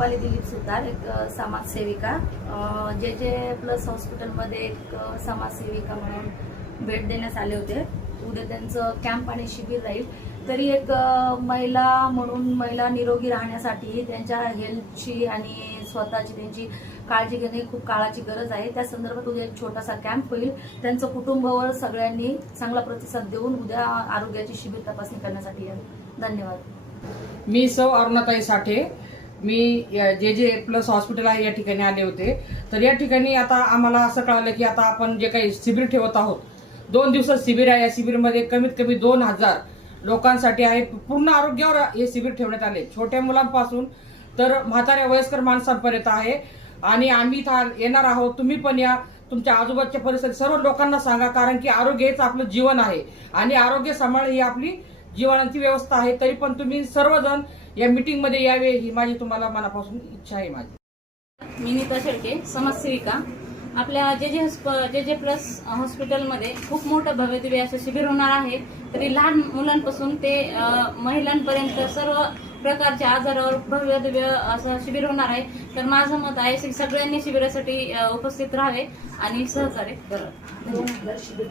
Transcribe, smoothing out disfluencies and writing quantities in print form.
रुपाली दिलीप सुतार, एक समाजसेविका, जे प्लस हॉस्पिटलमध्ये एक समाजसेविका म्हणून भेट देण्यास आले होते. उद्या त्यांचं कॅम्प आणि शिबिर राहील. तरी एक महिला म्हणून महिला निरोगी राहण्यासाठी त्यांच्या हेल्थची आणि स्वतःची त्यांची काळजी घेणे खूप काळाची गरज आहे. त्या संदर्भात उद्या एक छोटासा कॅम्प होईल. त्यांचं कुटुंबावर सगळ्यांनी चांगला प्रतिसाद देऊन उद्या आरोग्याची शिबिर तपासणी करण्यासाठी यावे. धन्यवाद. मी सौ अरुणाताई साठे, मी जे प्लस हॉस्पिटल आहे या ठिकाणी आले होते. तर या ठिकाणी आता आम्हाला असं कळालं की आता आपण जे काही शिबिर ठेवत आहोत, 2 दिवसात शिबिर आहे. या शिबिरमध्ये कमीत कमी 2000 लोकांसाठी आहे. पूर्ण आरोग्यावर हे शिबिर ठेवण्यात आले, छोट्या मुलांपासून तर म्हाताऱ्या वयस्कर माणसांपर्यंत आहे. आणि आम्ही इथं येणार आहोत. तुम्ही पण या, तुमच्या आजूबाजूच्या परिसरात सर्व लोकांना सांगा, कारण की आरोग्य हेच आपलं जीवन आहे आणि आरोग्य सांभाळ ही आपली जीवनाची व्यवस्था आहे. तरी पण तुम्ही सर्वजण या मीटिंग मध्ये यावे ही माझी तुम्हाला मनापासून इच्छा आहे. माझी मी नीता शेळके, समाजसेविका. आपल्या जे प्लस हॉस्पिटलमध्ये खूप मोठं भव्यदिव्य असं शिबिर होणार आहे. तरी लहान मुलांपासून ते महिलांपर्यंत सर्व प्रकारच्या आजारावर भव्यदिव्य असं शिबिर होणार आहे. तर माझं मत आहे की सगळ्यांनी शिबिरासाठी उपस्थित राहावे आणि सहकार्य करावे.